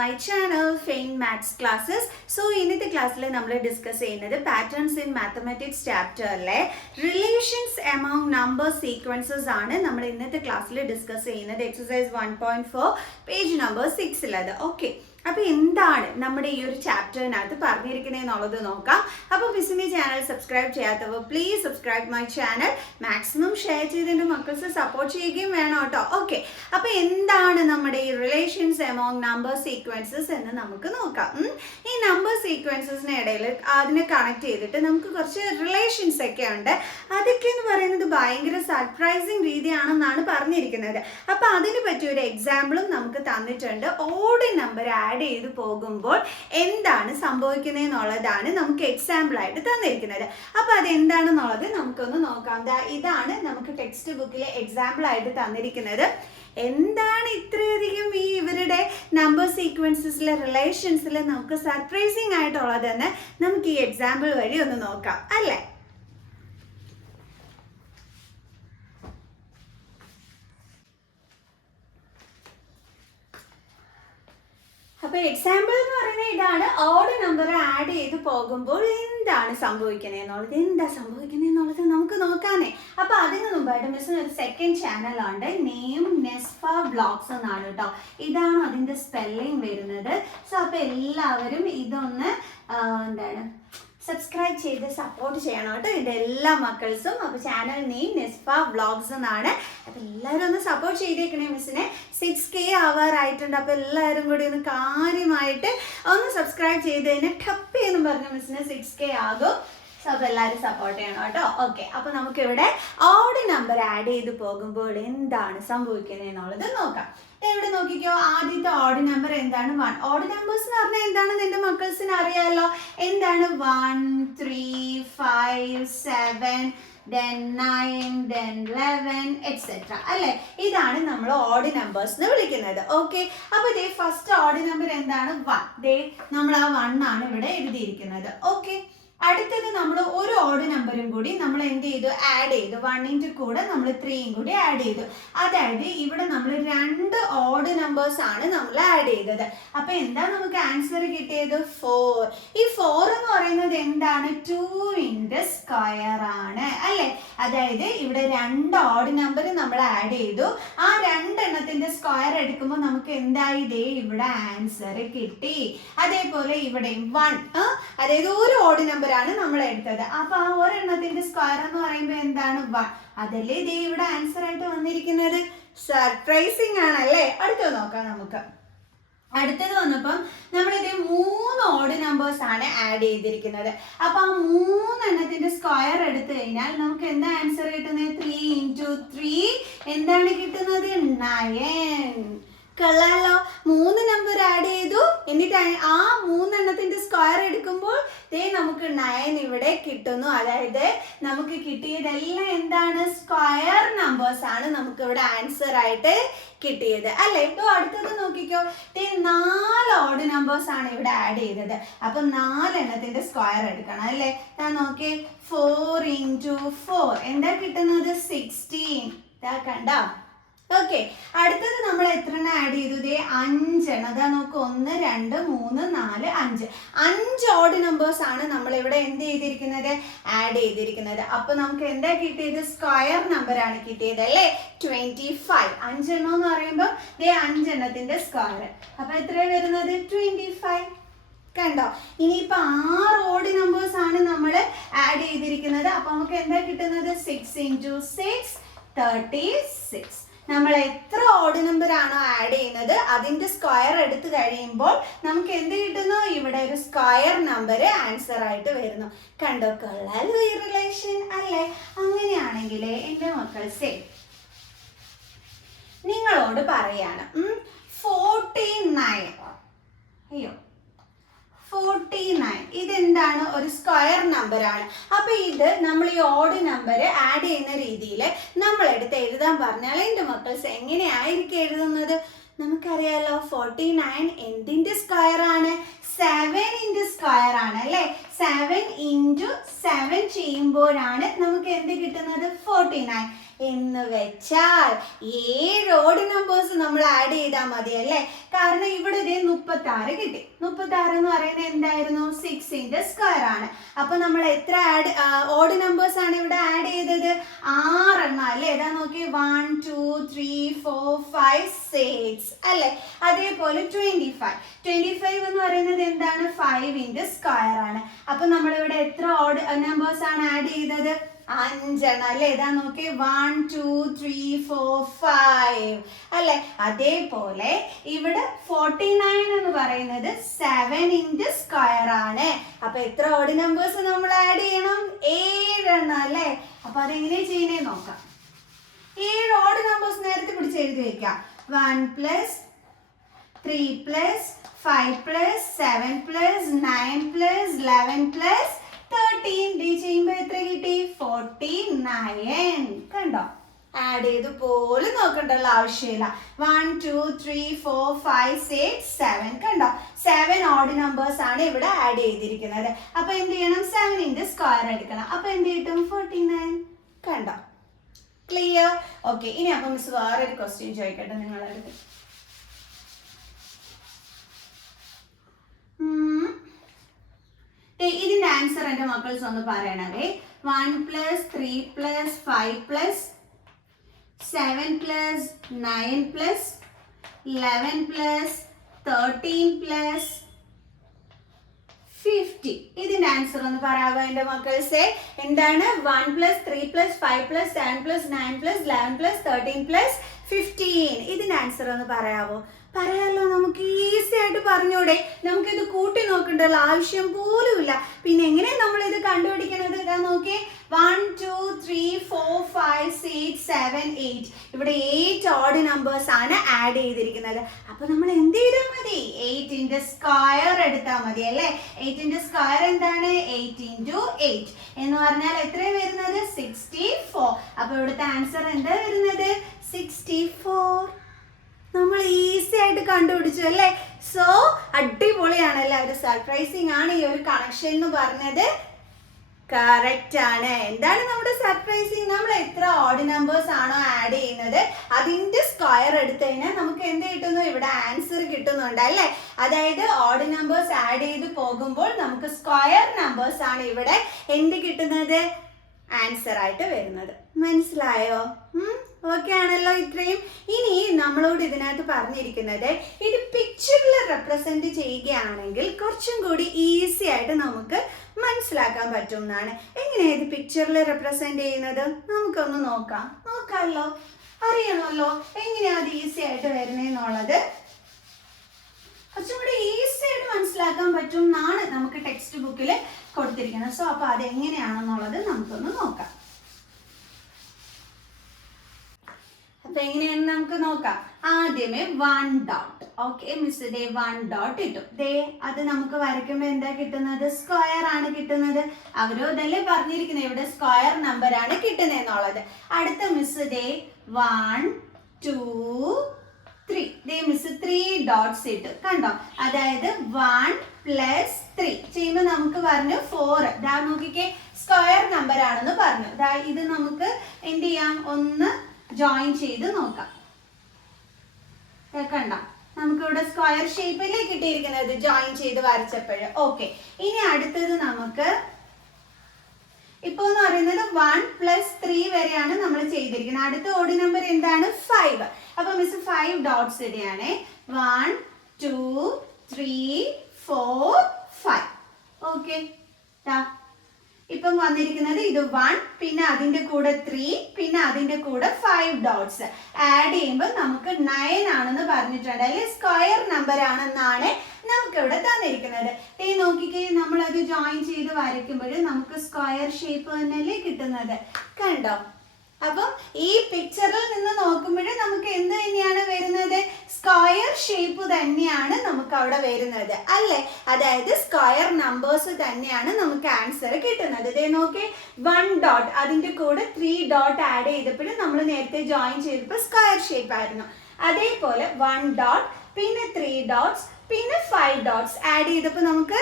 my channel Faint Maths Classes. So ഇന്നത്തെ ക്ലാസ്സിൽ നമ്മൾ ഡിസ്കസ് ചെയ്യുന്നത് പാറ്റേൺസ് ഇൻ മാത്തമാറ്റിക്സ് ചാപ്റ്ററിലെ റിലേഷൻസ് എമോങ് നമ്പർ സീക്വൻസസ് ആണ് നമ്മൾ ഇന്നത്തെ ക്ലാസ്സിൽ ഡിസ്കസ് ചെയ്യുന്നത്. Exercise 1.4 page number 6 okay. അപ്പോൾ എന്താണ് നമ്മുടെ ഈ ഒരു ചാപ്റ്ററിനകത്ത് പറഞ്ഞിരിക്കുന്നതെന്നുള്ളത് നോക്കാം. അപ്പോൾ മിസ്സിൻ്റെ ചാനൽ സബ്സ്ക്രൈബ് ചെയ്യാത്തവർ please subscribe my channel. Maximum share ചെയ്തതിൻ്റെ മക്കൾക്ക് സപ്പോർട്ട് ചെയ്യുകയും വേണം കേട്ടോ. ഓക്കെ, അപ്പോൾ എന്താണ് നമ്മുടെ ഈ റിലേഷൻസ് എമോങ് നമ്പർ സീക്വൻസസ് എന്ന് നമുക്ക് നോക്കാം. ഈ നമ്പർ സീക്വൻസസിന് ഇടയിൽ അതിനെ കണക്ട് ചെയ്തിട്ട് നമുക്ക് കുറച്ച് റിലേഷൻസ് ഒക്കെ ഉണ്ട്. അതൊക്കെ എന്ന് പറയുന്നത് ഭയങ്കര സർപ്രൈസിങ് രീതിയാണെന്നാണ് പറഞ്ഞിരിക്കുന്നത്. അപ്പോൾ അതിന് പറ്റിയ ഒരു എക്സാമ്പിളും നമുക്ക് തന്നിട്ടുണ്ട്. ഓഡ് നമ്പർ ആഡ് ചെയ്ത് പോകുമ്പോൾ എന്താണ് സംഭവിക്കുന്നത് എന്നുള്ളതാണ് നമുക്ക് എക്സാമ്പിൾ ആയിട്ട് തന്നിരിക്കുന്നത്. അപ്പോൾ അതെന്താണെന്നുള്ളത് നമുക്കൊന്ന് നോക്കാം. ഇതാണ് നമുക്ക് ടെക്സ്റ്റ് ബുക്കിലെ എക്സാമ്പിൾ ആയിട്ട് തന്നിരിക്കുന്നത്. എന്താണ് ഇത്രയധികം ഈ ഇവരുടെ നമ്പർ സീക്വൻസസിലെ റിലേഷൻസിൽ നമുക്ക് സർപ്രൈസിങ് ആയിട്ടുള്ളതെന്ന് നമുക്ക് ഈ എക്സാമ്പിൾ വഴി ഒന്ന് നോക്കാം അല്ലേ. അപ്പോൾ എക്സാമ്പിൾ എന്ന് പറയുന്നത് ഇതാണ്. ഓഡ് നമ്പർ ആഡ് ചെയ്ത് പോകുമ്പോൾ എന്താണ് സംഭവിക്കുന്നത് എന്നുള്ളത് നമുക്ക് നോക്കാനേ. അപ്പോൾ അതിന് മുമ്പായിട്ട് മിസ്സിന് ഒരു സെക്കൻഡ് ചാനലുണ്ട്, നെയിം നെസ്ഫ വ്ളോഗ്സ് എന്നാണ് കേട്ടോ. ഇതാണ് അതിൻ്റെ സ്പെല്ലിംഗ് വരുന്നത്. സോ അപ്പോൾ എല്ലാവരും ഇതൊന്ന് എന്താണ് സബ്സ്ക്രൈബ് ചെയ്ത് സപ്പോർട്ട് ചെയ്യണം കേട്ടോ, ഇതിൻ്റെ എല്ലാ മക്കൾസും. അപ്പോൾ ചാനൽ നെയിം നെസ്ഫ വ്ളോഗ്സ് എന്നാണ്. അപ്പോൾ എല്ലാവരും ഒന്ന് സപ്പോർട്ട് ചെയ്തേക്കണേ. മിസ്സിനെ 6K ആവാറായിട്ടുണ്ട്. അപ്പോൾ എല്ലാവരും കൂടി ഒന്ന് കാര്യമായിട്ട് ഒന്ന് സബ്സ്ക്രൈബ് ചെയ്ത് കഴിഞ്ഞാൽ ടപ്പ് എന്ന് പറഞ്ഞ മിസ്സിന് 6K ആകും. സോ അപ്പോൾ എല്ലാവരും സപ്പോർട്ട് ചെയ്യണം കേട്ടോ. ഓക്കെ, അപ്പോൾ നമുക്കിവിടെ ഓഡ് നമ്പർ ആഡ് ചെയ്ത് പോകുമ്പോൾ എന്താണ് സംഭവിക്കുന്നത് എന്നുള്ളത് നോക്കാം. ഇവിടെ നോക്കിക്കോ, ആദ്യത്തെ ഓഡ് നമ്പർ എന്താണ്? 1. ഓഡ് നമ്പേഴ്സ് എന്ന് പറഞ്ഞാൽ എന്താണെന്ന് എൻ്റെ മക്കൾസിന് അറിയാമല്ലോ. എന്താണ്? 1, 3, 5, 7, then 9, then 11 etc. അല്ലേ? ഇതാണ് നമ്മൾ ഓഡ് നമ്പേഴ്സ് എന്ന് വിളിക്കുന്നത്. ഓക്കെ, അപ്പോൾ ഇതേ ഫസ്റ്റ് ഓഡ് നമ്പർ എന്താണ്? 1. ദേ നമ്മൾ ആ 1 ആണ് ഇവിടെ എഴുതിയിരിക്കുന്നത്. ഓക്കെ, അടുത്തത് നമ്മൾ ഒരു ഓഡ് നമ്പറും കൂടി നമ്മൾ എന്ത് ചെയ്തു? ആഡ് ചെയ്തു. 1ൻ്റെ കൂടെ നമ്മൾ 3യും കൂടി ആഡ് ചെയ്തു. അതായത് ഇവിടെ നമ്മൾ 2 ഓഡ് നമ്പേഴ്സ് ആണ് നമ്മൾ ആഡ് ചെയ്തത്. അപ്പോൾ എന്താ നമുക്ക് ആൻസർ കിട്ടിയത്? 4. ഈ 4 എന്ന് പറയുന്നത് എന്താണ്? 2ൻ്റെ സ്ക്വയർ ആണ് അല്ലേ. അതായത് ഇവിടെ 2 ഓഡ് നമ്പർ നമ്മൾ ആഡ് ചെയ്തു. ആ 2 എണ്ണത്തിൻ്റെ സ്ക്വയർ എടുക്കുമ്പോൾ നമുക്ക് എന്തായി? ദേ ഇവിടെ ആൻസർ കിട്ടി. അതേപോലെ ഇവിടെ 1, അതായത് ഒരു ഓഡ് നമ്പർ ആണ് നമ്മൾ എടുത്തത്. അപ്പൊ ആ ഒരെണ്ണത്തിന്റെ സ്ക്വയർ എന്ന് പറയുമ്പോൾ എന്താണ്? 1. അതല്ലേ ദേ ഇവിടെ ആൻസർ ആയിട്ട് വന്നിരിക്കുന്നത്. സർപ്രൈസിങ് ആണല്ലേ. അടുത്തത് നോക്കാം നമുക്ക്. അടുത്തത് വന്നപ്പം നമ്മളിത് 3 ഓഡ് നമ്പേഴ്സ് ആണ് ആഡ് ചെയ്തിരിക്കുന്നത്. അപ്പൊ ആ 3 എണ്ണത്തിന്റെ സ്ക്വയർ എടുത്തു കഴിഞ്ഞാൽ നമുക്ക് എന്താ ആൻസർ കിട്ടുന്നത്? 3 × 3 എന്താണ് കിട്ടുന്നത്? 9. കൊള്ളാലോ. 3 നമ്പർ ആഡ് ചെയ്തു, എന്നിട്ട് ആ 3 എണ്ണത്തിന്റെ സ്ക്വയർ എടുക്കുമ്പോൾ ദേ നമുക്ക് 9 ഇവിടെ കിട്ടുന്നു. അതായത് നമുക്ക് കിട്ടിയതെല്ലാം എന്താണ്? സ്ക്വയർ നമ്പേഴ്സ് ആണ് നമുക്ക് ഇവിടെ ആൻസർ ആയിട്ട് കിട്ടിയത് അല്ലേ. ഇപ്പോൾ അടുത്തത് നോക്കിക്കോ, 4 ഓഡ് നമ്പേഴ്സ് ആണ് ഇവിടെ ആഡ് ചെയ്തത്. അപ്പം 4 എണ്ണത്തിന്റെ സ്ക്വയർ എടുക്കണം അല്ലേ. ഞാൻ നോക്കിയേ, 4 × 4 എന്താ കിട്ടുന്നത്? 16. കണ്ടോ? ഓക്കെ, അടുത്തത് നമ്മൾ എത്ര എണ്ണം ആഡ് ചെയ്തു? ദേ 5 എണ്ണം. അതാ നോക്ക്, 1, 2, 3, 4, 5. 5 ഓഡ് നമ്പേഴ്സ് ആണ് നമ്മൾ ഇവിടെ എന്ത് ചെയ്തിരിക്കുന്നത്? ആഡ് ചെയ്തിരിക്കുന്നത്. അപ്പൊ നമുക്ക് എന്താ കിട്ടിയത്? സ്ക്വയർ നമ്പർ ആണ് കിട്ടിയത് അല്ലേ. 25. 5 എണ്ണം എന്ന് പറയുമ്പോൾ ദേ 5 എണ്ണത്തിന്റെ സ്ക്വയർ. അപ്പൊ എത്രയാണ് വരുന്നത്? 25. കണ്ടോ? ഇനിയിപ്പോ 6 ഓഡ് നമ്പേഴ്സ് ആണ് നമ്മൾ ആഡ് ചെയ്തിരിക്കുന്നത്. അപ്പൊ നമുക്ക് എന്താ കിട്ടുന്നത്? 6 × 6 36. നമ്മൾ എത്ര ഓഡ് നമ്പർ ആണോ ആഡ് ചെയ്യുന്നത് അതിന്റെ സ്ക്വയർ എടുത്തു കഴിയുമ്പോൾ നമുക്ക് എന്ത് കിട്ടുന്നു? ഇവിടെ ഒരു സ്ക്വയർ നമ്പർ ആൻസർ ആയിട്ട് വരുന്നു. കണ്ടോ? കൊള്ളാലോ ഈ റിലേഷൻ അല്ലേ. അങ്ങനെയാണെങ്കിൽ എൻ്റെ മക്കൾസേ നിങ്ങളോട് പറയാണ് 49. അയ്യോ 49 ഇതെന്താണ്? ഒരു സ്ക്വയർ നമ്പർ ആണ്. അപ്പൊ ഇത് നമ്മൾ ഈ ഓഡ് നമ്പർ ആഡ് ചെയ്യുന്ന രീതിയിൽ നമ്മൾ എടുത്ത് എഴുതാൻ പറഞ്ഞാൽ എൻ്റെ മക്കൾസ് എങ്ങനെയായിരിക്കും എഴുതുന്നത്? നമുക്കറിയാലോ 49 എന്തിന്റെ സ്ക്വയർ ആണ്? 7ന്റെ സ്ക്വയർ ആണ് അല്ലേ. 7 × 7 ചെയ്യുമ്പോഴാണ് നമുക്ക് എന്ത് കിട്ടുന്നത്? 49. എന്ന് വെച്ചാൽ 7 ഓഡ് നമ്പേഴ്സ് നമ്മൾ ആഡ് ചെയ്താൽ മതി അല്ലേ? കാരണം ഇവിടെ ഇതേ 36 കിട്ടി. 36 എന്ന് പറയുന്നത് എന്തായിരുന്നു? 6ന്റെ സ്ക്വയർ ആണ്. അപ്പൊ നമ്മൾ എത്ര ഓഡ് നമ്പേഴ്സ് ആണ് ഇവിടെ ആഡ് ചെയ്തത്? 6 എണ്ണം അല്ലേ? ഏതാ നോക്കി, 1 2 3 4 5 6 അല്ലേ? അതേപോലെ 25 എന്ന് പറയുന്നത് എന്താണ്? 5ന്റെ സ്ക്വയർ ആണ്. അപ്പൊ നമ്മൾ ഇവിടെ എത്ര ഓഡ് നമ്പേഴ്സ് ആണ് ആഡ് ചെയ്തത്? 5 എണ്ണം അല്ലേ? ഏതാ നോക്കി, 1 2 3 4 5 അല്ലെ? അതേപോലെ ഇവിടെ 49 എന്ന് പറയുന്നത് 7ന്റെ സ്ക്വയർ ആണ്. അപ്പൊ എത്ര ഓഡ് നമ്പേഴ്സ് നമ്മൾ ആഡ് ചെയ്യണം? 7 എണ്ണം അല്ലേ? അപ്പൊ അതെങ്ങനെ ചെയ്യുന്നേ നോക്കാം. 7 ഓഡ് നമ്പേഴ്സ് നേരത്തെ പിടിച്ച് എഴുതി വെക്കാം. 1 plus 3 plus 5 plus 7 plus 9 plus 11 plus 13 ചെയ്യുമ്പോ എത്ര കിട്ടി? 49. കണ്ടോ? ആഡ് ചെയ്ത് പോലും നോക്കണ്ടല്ലോ, ആവശ്യമില്ല. 1 2 3 4 5 6 7 കണ്ടോ? 7 ഓഡ് നമ്പേഴ്സ് ആണ് ഇവിടെ ആഡ് ചെയ്തിരിക്കുന്നത്. അപ്പൊ എന്ത് ചെയ്യണം? 7ന്റെ സ്ക്വയർ എടുക്കണം. അപ്പൊ എന്ത് കിട്ടും? 49. കണ്ടോ? ക്ലിയർ? ഓക്കെ, ഇനി അപ്പൊ മിസ് വേറൊരു ക്വസ്റ്റ്യൻ ചോദിക്കട്ടെ നിങ്ങളുടെ അടുത്ത്. ഇതിന്റെ ആൻസർ എന്റെ മക്കൾസ് ഒന്ന് പറയണേ. 1 plus 3 plus 5 plus 7 plus 9 plus 11 plus 13 plus 50. ഇതിന്റെ ആൻസർ ഒന്ന് പറയാവോ എന്റെ മക്കൾസെ? എന്താണ്? 1 plus 3 plus 5 plus 7 plus 9 plus 11 plus 13 plus 15. ഇതിന്റെ ആൻസർ ഒന്ന് പറയാവോ? പറയാലോ, നമുക്ക് ഈസി ആയിട്ട് പറഞ്ഞൂടെ? നമുക്കിത് കൂട്ടി നോക്കണ്ടല്ലോ, ആവശ്യം പോലും ഇല്ല. പിന്നെ എങ്ങനെ നമ്മൾ ഇത് കണ്ടുപിടിക്കുന്നത്? ഇതാ നോക്കിയേ, 1 2 3 4 5 6 7 8. ഇവിടെ 8 ഓഡ് നമ്പേഴ്സ് ആണ് ആഡ് ചെയ്തിരിക്കുന്നത്. അപ്പൊ നമ്മൾ എന്ത് ചെയ്താൽ മതി? 8ന്റെ സ്ക്വയർ എടുത്താൽ മതി അല്ലേ? 8ന്റെ സ്ക്വയർ എന്താണ്? 8 × 8 എന്ന് പറഞ്ഞാൽ എത്ര വരുന്നത്? 64. അപ്പൊ ഇവിടുത്തെ ആൻസർ എന്താ വരുന്നത്? 64. നമ്മൾ ഈസി ആയിട്ട് കണ്ടുപിടിച്ചു അല്ലേ? സോ അടിപൊളിയാണല്ലേ? ഒരു സർപ്രൈസിങ് ആണ് ഈ ഒരു കണക്ഷൻ എന്ന് പറഞ്ഞത്. കറക്റ്റ് ആണ്. എന്താണ് നമ്മുടെ സർപ്രൈസിങ്? നമ്മൾ എത്ര ഓഡ് നമ്പേഴ്സ് ആണോ ആഡ് ചെയ്യുന്നത് അതിന്റെ സ്ക്വയർ എടുത്തു കഴിഞ്ഞാൽ നമുക്ക് എന്ത് കിട്ടുന്നു? ഇവിടെ ആൻസർ കിട്ടുന്നുണ്ട് അല്ലേ? അതായത് ഓഡ് നമ്പേഴ്സ് ആഡ് ചെയ്ത് പോകുമ്പോൾ നമുക്ക് സ്ക്വയർ നമ്പേഴ്സ് ആണ് ഇവിടെ എന്ത് കിട്ടുന്നത്? ആൻസർ ആയിട്ട് വരുന്നത്. മനസ്സിലായോ? ഓക്കെ ആണല്ലോ ഇത്രയും. ഇനി നമ്മളോട് ഇതിനകത്ത് പറഞ്ഞിരിക്കുന്നത് ഇത് പിക്ചറിൽ റെപ്രസെന്റ് ചെയ്യുകയാണെങ്കിൽ കുറച്ചും കൂടി ഈസി ആയിട്ട് നമുക്ക് മനസ്സിലാക്കാൻ പറ്റും എന്നാണ്. എങ്ങനെയാ ഇത് പിക്ചറിൽ റെപ്രസെന്റ് ചെയ്യുന്നത്? നമുക്കൊന്ന് നോക്കാമല്ലോ, അറിയണമല്ലോ എങ്ങനെയാ അത് ഈസി ആയിട്ട് വരുന്നതെന്നുള്ളത്. കുറച്ചും കൂടി ഈസി ആയിട്ട് മനസ്സിലാക്കാൻ പറ്റും എന്നാണ് നമുക്ക് ടെക്സ്റ്റ് ബുക്കിൽ കൊടുത്തിരിക്കുന്നത്. സോ അപ്പൊ അതെങ്ങനെയാണെന്നുള്ളത് നമുക്കൊന്ന് നോക്കാം. അപ്പൊ എങ്ങനെയാണെന്ന് നമുക്ക് നോക്കാം. ആദ്യമേ 1 ഡോട്ട്. ഓക്കെ മിസ്, ദേ 1 ഡോട്ട് ഇട്ടു. ദേ അത് നമുക്ക് വരയ്ക്കുമ്പോൾ എന്താ കിട്ടുന്നത്? സ്ക്വയർ ആണ് കിട്ടുന്നത്. അവരോ ഇതല്ലേ പറഞ്ഞിരിക്കുന്നത് ഇവിടെ സ്ക്വയർ നമ്പർ ആണ് കിട്ടുന്നതെന്നുള്ളത്. അടുത്ത മിസ് ദേ 1 2 3. ദേ മിസ് 3 ഡോട്ട്സ് ഇട്ടു. കണ്ടോ? അതായത് 1 പ്ലസ് 3 ചെയ്യുമ്പോൾ നമുക്ക് പറഞ്ഞു 4. ദാ നോക്കിക്കേ, സ്ക്വയർ നമ്പർ ആണെന്ന് പറഞ്ഞു. ദാ ഇത് നമുക്ക് എന്ത് ചെയ്യാം? ഒന്ന് ജോയിൻ ചെയ്ത് നോക്കാം. കണ്ടോ? നമുക്കിവിടെ സ്ക്വയർ ഷേപ്പിലേ കിട്ടിയിരിക്കുന്നത് ജോയിൻ ചെയ്ത് വരച്ചപ്പോൾ. ഓക്കെ, ഇനി അടുത്തത് നമുക്ക് ഇപ്പൊ എന്ന് പറയുന്നത് 1 പ്ലസ് 3 വരെയാണ് നമ്മൾ ചെയ്തിരിക്കുന്നത്. അടുത്ത ഓഡ് നമ്പർ എന്താണ്? 5. അപ്പൊ മിസ് 5 ഡോട്ട്സ് ഇടുകയാണ്. 1 2 3 4 5. ഓക്കെ, ഇപ്പം വന്നിരിക്കുന്നത് ഇത് 1, പിന്നെ അതിന്റെ കൂടെ 3, പിന്നെ അതിന്റെ കൂടെ 5 ഡോട്ട്സ് ആഡ് ചെയ്യുമ്പോൾ നമുക്ക് 9 ആണെന്ന് പറഞ്ഞിട്ടുണ്ട് അല്ലെ? സ്ക്വയർ നമ്പർ ആണെന്നാണ് നമുക്ക് ഇവിടെ തന്നിരിക്കുന്നത്. നോക്കിക്കേ, നമ്മൾ അത് ജോയിൻ ചെയ്ത് വരയ്ക്കുമ്പോൾ നമുക്ക് സ്ക്വയർ ഷേപ്പ് തന്നെയല്ലേ കിട്ടുന്നത്. കണ്ടോ? അപ്പം ഈ പിക്ചറിൽ നിന്ന് നോക്കുമ്പോൾ നമുക്ക് എന്ത് തന്നെയാണ് വരുന്നത്? സ്ക്വയർ ഷേപ്പ് തന്നെയാണ് നമുക്ക് അവിടെ വരുന്നത് അല്ലേ? അതായത് സ്ക്വയർ നമ്പേഴ്സ് തന്നെയാണ് നമുക്ക് ആൻസർ കിട്ടുന്നത്. ഇതേ നോക്കി, 1 ഡോട്ട് അതിന്റെ കൂടെ 3 ഡോട്ട് ആഡ് ചെയ്തപ്പോഴും നമ്മൾ നേരത്തെ ജോയിൻ ചെയ്തപ്പോൾ സ്ക്വയർ ഷേപ്പ് ആയിരുന്നു. അതേപോലെ 1 ഡോട്ട് പിന്നെ 3 ഡോട്ട്സ് പിന്നെ 5 ഡോട്ട്സ് ആഡ് ചെയ്തപ്പോൾ നമുക്ക്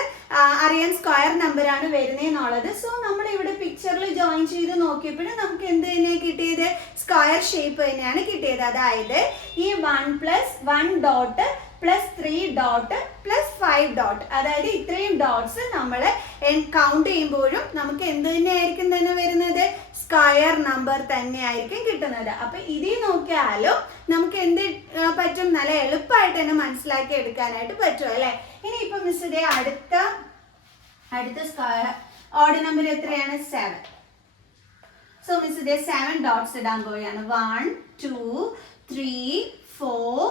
അറിയാൻ സ്ക്വയർ നമ്പർ ആണ് വരുന്നതെന്നുള്ളത്. സോ നമ്മൾ ഇവിടെ പിക്ചറിൽ ജോയിൻ ചെയ്ത് നോക്കിയപ്പോഴും നമുക്ക് എന്ത് തന്നെയാണ് കിട്ടിയത്? സ്ക്വയർ ഷേപ്പ് തന്നെയാണ് കിട്ടിയത്. അതായത് ഈ 1 plus 1 dot plus 3 dot plus 5 dot, അതായത് ഇത്രയും ഡോട്ട്സ് നമ്മൾ കൗണ്ട് ചെയ്യുമ്പോഴും നമുക്ക് എന്ത് തന്നെയായിരിക്കും തന്നെ വരുന്നത്? സ്ക്വയർ നമ്പർ തന്നെ ആയിരിക്കും കിട്ടുന്നത്. അപ്പൊ ഇതിൽ നോക്കിയാലും നമുക്ക് എന്ത് പറ്റും? നല്ല എളുപ്പമായിട്ട് തന്നെ മനസ്സിലാക്കി എടുക്കാനായിട്ട് പറ്റും അല്ലെ. ഇനിയിപ്പോ മിസ് ഇതേ അടുത്ത സ്ക്വയർ ഓഡ് നമ്പർ എത്രയാണ്? 7. സോ മിസ് ഇതേ 7 ഡോട്ട്സ് ഇടാൻ പോവുകയാണ്. 1 2 3 4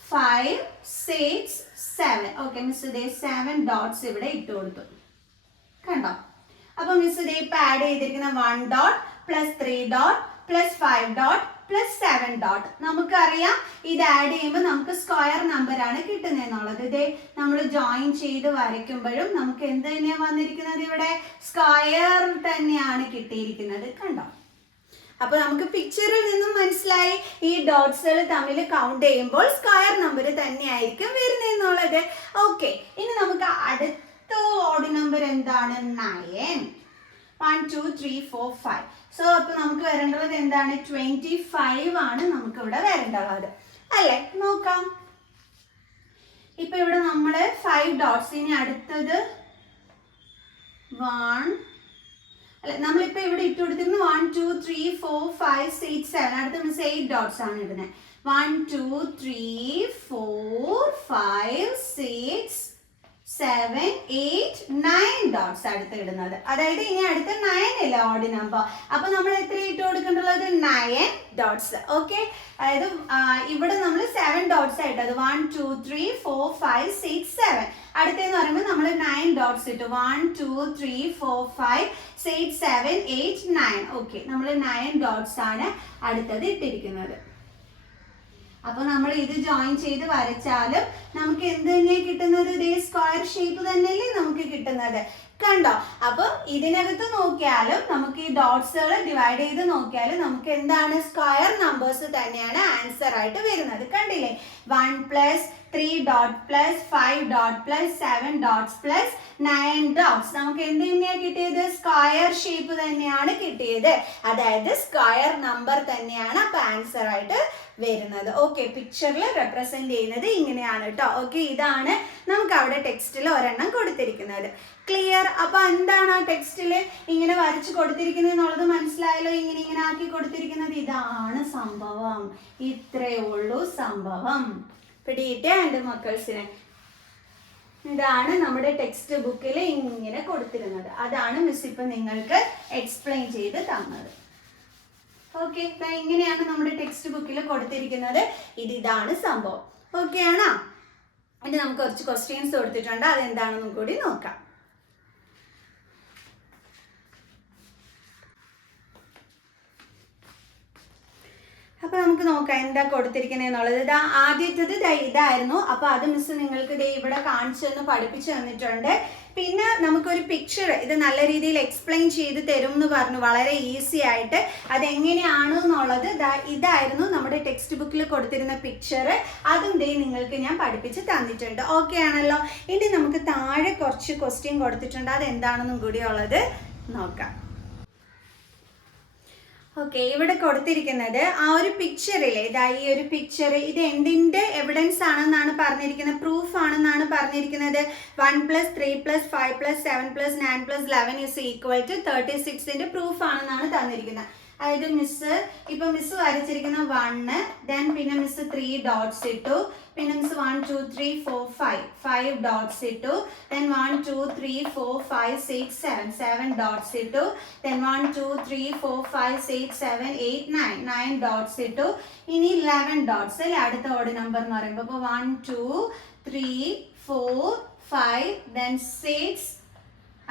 5 6 7. ഓക്കെ, മിസ് ഇതേ 7 ഡോട്ട്സ് ഇവിടെ ഇട്ട് കൊടുത്തു. കണ്ടോ? അപ്പൊ മിസ് ഇതേ ഇപ്പൊ ആഡ് ചെയ്തിരിക്കുന്ന 1 dot plus 3 dot plus 5 dot plus 7 dot. നമുക്കറിയാം ഇത് ആഡ് ചെയ്യുമ്പോൾ നമുക്ക് സ്ക്വയർ നമ്പർ ആണ് കിട്ടുന്നത് എന്നുള്ളത്. ഇതേ നമ്മൾ ജോയിൻ ചെയ്ത് വരയ്ക്കുമ്പോഴും നമുക്ക് എന്ത് തന്നെയാണ് വന്നിരിക്കുന്നത്? ഇവിടെ സ്ക്വയർ തന്നെയാണ് കിട്ടിയിരിക്കുന്നത്. കണ്ടോ? അപ്പൊ നമുക്ക് പിക്ചറിൽ നിന്നും മനസ്സിലായി ഈ ഡോട്ട്സുകൾ തമ്മിൽ കൗണ്ട് ചെയ്യുമ്പോൾ സ്ക്വയർ നമ്പർ തന്നെയായിരിക്കും വരുന്നതെന്നുള്ളത്. ഓക്കെ, ഇനി നമുക്ക് അടുത്ത ഓഡ് നമ്പർ എന്താണ്? 9. 1 2 3 4 5. സോ അപ്പൊ നമുക്ക് വരേണ്ടത് എന്താണ്? 25 ആണ് നമുക്ക് ഇവിടെ വരേണ്ടത് അല്ലെ. നോക്കാം. ഇപ്പൊ ഇവിടെ നമ്മള് 5 ഡോട്ട്സ്. ഇനി അടുത്തത് 1 അല്ലെ, നമ്മളിപ്പോ ഇവിടെ ഇട്ട് കൊടുത്തിരുന്നു 1 2 3 4 5 6 7. അടുത്ത മിസ് 8 ഡോട്ട്സ് ആണ് ഇടുന്നത്. 1 2 3 4 5 6 7 8 9 ഡോട്ട്സ് അടുത്ത് ഇടുന്നത്. അതായത് ഇനി അടുത്ത 9 അല്ല ഓഡ് നമ്പർ. അപ്പൊ നമ്മൾ എത്ര ഇട്ട് കൊടുക്കേണ്ടുള്ളത്? 9 ഡോട്ട്സ്. ഓക്കെ, അതായത് ഇവിടെ നമ്മൾ 7 ഡോട്ട്സ് ആയിട്ടത് 1 2 3 4 5 6 7. അടുത്തെന്ന് പറയുമ്പോൾ നമ്മൾ 9 ഡോട്ട്സ് ഇട്ടു. 1 2 3 4 5 6 7 8 9. ഓക്കെ, നമ്മൾ 9 ഡോട്ട്സ് ആണ് അടുത്തത് ഇട്ടിരിക്കുന്നത്. അപ്പൊ നമ്മൾ ഇത് ജോയിൻ ചെയ്ത് വരച്ചാലും നമുക്ക് എന്ത് തന്നെയാണ് കിട്ടുന്നത്? ഇതേ സ്ക്വയർ ഷേപ്പ് തന്നെയല്ലേ നമുക്ക് കിട്ടുന്നത്. കണ്ടോ? അപ്പൊ ഇതിനകത്ത് നോക്കിയാലും നമുക്ക് ഈ ഡോട്ട്സുകൾ ഡിവൈഡ് ചെയ്ത് നോക്കിയാലും നമുക്ക് എന്താണ്? സ്ക്വയർ നമ്പേഴ്സ് തന്നെയാണ് ആൻസർ ആയിട്ട് വരുന്നത്. കണ്ടില്ലേ? 1 plus 3 dot plus 5 dot plus 7 dots plus 9 dots. നമുക്ക് എന്ത് തന്നെയാണ് കിട്ടിയത്? സ്ക്വയർ ഷേപ്പ് തന്നെയാണ് കിട്ടിയത്. അതായത് സ്ക്വയർ നമ്പർ തന്നെയാണ് അപ്പൊ ആൻസർ ആയിട്ട് വരുന്നത്. ഓക്കെ, പിക്ചറിൽ റെപ്രസെന്റ് ചെയ്യുന്നത് ഇങ്ങനെയാണ് കേട്ടോ. ഓക്കെ, ഇതാണ് നമുക്ക് അവിടെ ടെക്സ്റ്റിൽ ഒരെണ്ണം കൊടുത്തിരിക്കുന്നത്. ക്ലിയർ? അപ്പൊ എന്താണ് ആ ടെക്സ്റ്റിൽ ഇങ്ങനെ വരച്ച് കൊടുത്തിരിക്കുന്നത് എന്നുള്ളത് മനസ്സിലായല്ലോ. ഇങ്ങനെ ആക്കി കൊടുത്തിരിക്കുന്നത് ഇതാണ് സംഭവം. ഇത്രയേ ഉള്ളൂ സംഭവം. പിടിയിട്ടേ എൻ്റെ മക്കൾസിനെ. ഇതാണ് നമ്മുടെ ടെക്സ്റ്റ് ബുക്കിൽ ഇങ്ങനെ കൊടുത്തിരുന്നത്. അതാണ് മിസ് ഇപ്പൊ നിങ്ങൾക്ക് എക്സ്പ്ലെയിൻ ചെയ്ത് തന്നത്. ഓക്കെ, ഇങ്ങനെയാണ് നമ്മുടെ ടെക്സ്റ്റ് ബുക്കിൽ കൊടുത്തിരിക്കുന്നത്. ഇതാണ് സംഭവം. ഓക്കെ ആണോ? ഇനി നമുക്ക് കുറച്ച് ക്വസ്റ്റ്യൻസ് കൊടുത്തിട്ടുണ്ട്. അതെന്താണെന്നും കൂടി നോക്കാം. അപ്പൊ നമുക്ക് നോക്കാം എന്താ കൊടുത്തിരിക്കുന്നത് എന്നുള്ളത്. ആദ്യത്തേത് ഇതായിരുന്നു. അപ്പൊ അത് മിസ് നിങ്ങൾക്ക് ഇവിടെ കാണിച്ചെന്ന് പഠിപ്പിച്ചു തന്നിട്ടുണ്ട്. പിന്നെ നമുക്കൊരു പിക്ചർ ഇത് നല്ല രീതിയിൽ എക്സ്പ്ലെയിൻ ചെയ്ത് തരും എന്ന് പറഞ്ഞു, വളരെ ഈസി ആയിട്ട്. അതെങ്ങനെയാണ് എന്നുള്ളത് ഇതായിരുന്നു നമ്മുടെ ടെക്സ്റ്റ് ബുക്കിൽ കൊടുത്തിരുന്ന പിക്ചർ. അതും നിങ്ങൾക്ക് ഞാൻ പഠിപ്പിച്ച് തന്നിട്ടുണ്ട്. ഓക്കെ ആണല്ലോ? ഇനി നമുക്ക് താഴെ കുറച്ച് ക്വസ്റ്റ്യൻ കൊടുത്തിട്ടുണ്ട്. അതെന്താണെന്നും കൂടി ഉള്ളത് നോക്കാം. ഓക്കെ, ഇവിടെ കൊടുത്തിരിക്കുന്നത് ആ ഒരു പിക്ചറില്ലേ, ഈ ഒരു പിക്ചർ ഇത് എന്തിൻ്റെ എവിഡൻസ് ആണെന്നാണ് പറഞ്ഞിരിക്കുന്നത്? പ്രൂഫ് ആണെന്നാണ് പറഞ്ഞിരിക്കുന്നത്. 1 + 3 + 5 + 7 + 9 + 11 = 36ന്റെ പ്രൂഫ് ആണെന്നാണ് തന്നിരിക്കുന്നത്. അതായത് ഇപ്പൊ മിസ് വരച്ചിരിക്കുന്ന 1, ദെൻ പിന്നെ മിസ് 3 ഡോട്ട്സ് ഇട്ടു. പിന്നെ മിസ് 1 2 3 4 5 ഡോട്ട്സ് ഇട്ടു. ദെൻ 1 2 3 4 5 6 7 ഡോട്ട്സ് ഇട്ടു. ദെൻ 1 2 3 4 5 6 7 8 9 ഡോട്ട്സ് ഇട്ടു. ഇനി 11 ഡോട്ട്സ് അല്ലേ അടുത്ത ഓഡ് നമ്പർ എന്ന് പറയുമ്പോൾ. അപ്പോൾ 1 2 3 4 5 ദെൻ 6,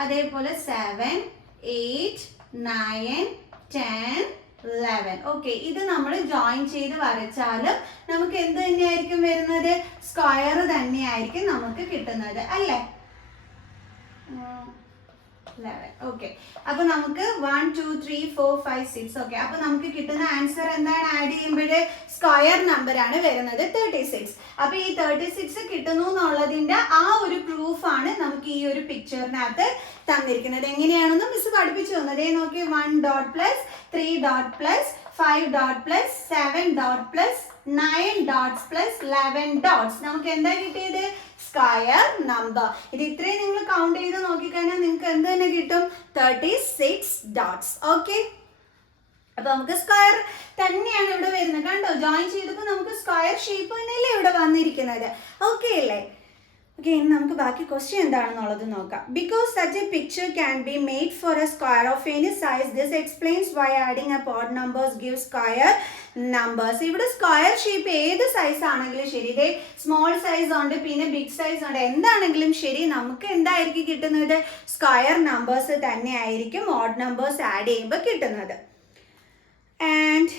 അതേപോലെ 7 8 9 10 11. ഓക്കെ, ഇത് നമ്മൾ ജോയിൻ ചെയ്ത് വരച്ചാലും നമുക്ക് എന്ത് തന്നെയായിരിക്കും വരുന്നത്? സ്ക്വയർ തന്നെയായിരിക്കും നമുക്ക് കിട്ടുന്നത് അല്ലേ. 11. ഓക്കെ, അപ്പൊ നമുക്ക് 1 2 3 4 5 6. ഓക്കെ, അപ്പൊ നമുക്ക് കിട്ടുന്ന ആൻസർ എന്താണ്? ആഡ് ചെയ്യുമ്പോൾ സ്ക്വയർ നമ്പർ ആണ് വരുന്നത് 36. അപ്പൊ ഈ 36 കിട്ടുന്നു എന്നുള്ളതിന്റെ ആ ഒരു പ്രൂഫാണ് നമുക്ക് ഈ ഒരു പിക്ചറിനകത്ത് തന്നിരിക്കുന്നത്. എങ്ങനെയാണെന്ന് മിസ് പഠിപ്പിച്ചു തന്നത്. നോക്കി, 1 dot plus 3 dot plus 5 dot plus 7 dot plus 9 dots plus 11 dots. നമുക്ക് എന്താ കിട്ടിയത്? Square number. ഇത് ഇത്രയും നിങ്ങൾ കൗണ്ട് ചെയ്ത് നോക്കിക്കഴിഞ്ഞാൽ നിങ്ങൾക്ക് എന്ത് തന്നെ കിട്ടും? 36 ഡോട്ട്സ്. ഓക്കെ, അപ്പൊ നമുക്ക് സ്ക്വയർ തന്നെയാണ് ഇവിടെ വരുന്നത്. കണ്ടോ, ജോയിൻ ചെയ്തപ്പോൾ നമുക്ക് സ്ക്വയർ ഷേപ്പ് തന്നെയല്ലേ ഇവിടെ വന്നിരിക്കുന്നത്. ഓക്കെ അല്ലേ? ഓക്കെ, ഇനി നമുക്ക് ബാക്കി ക്വസ്റ്റ്യൻ എന്താണെന്നുള്ളത് നോക്കാം. Because such A picture can be made for A square of any size, this explains why adding up odd numbers give square numbers. ഇവിടെ സ്ക്വയർ ഷേപ്പ് ഏത് സൈസ് ആണെങ്കിലും ശരി, ഇതേ സ്മോൾ സൈസ് ഉണ്ട്, പിന്നെ ബിഗ് സൈസ് ഉണ്ട്, എന്താണെങ്കിലും ശരി, നമുക്ക് എന്തായിരിക്കും കിട്ടുന്നത്? സ്ക്വയർ നമ്പേഴ്സ് തന്നെ ആയിരിക്കും ഓഡ് നമ്പേഴ്സ് ആഡ് ചെയ്യുമ്പോൾ കിട്ടുന്നത്. And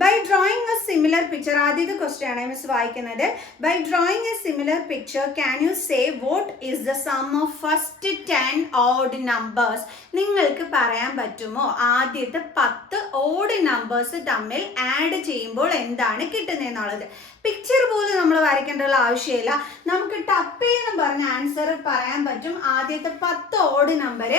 by drawing a similar picture, ആദ്യത്തെ ക്വസ്റ്റ്യൻ ആണ് മിസ് വായിക്കുന്നത്. By drawing a similar picture, can you say what is the sum of first 10 odd numbers? നിങ്ങൾക്ക് പറയാൻ പറ്റുമോ ആദ്യത്തെ 10 ഓഡ് നമ്പേഴ്സ് തമ്മിൽ ആഡ് ചെയ്യുമ്പോൾ എന്താണ് കിട്ടുന്നതെന്നുള്ളത്? പിക്ചർ പോലും നമ്മൾ വരയ്ക്കേണ്ടുള്ള ആവശ്യമില്ല, നമുക്ക് ടപ്പേന്ന് പറഞ്ഞ ആൻസർ പറയാൻ പറ്റും. ആദ്യത്തെ 10 ഓഡ് നമ്പർ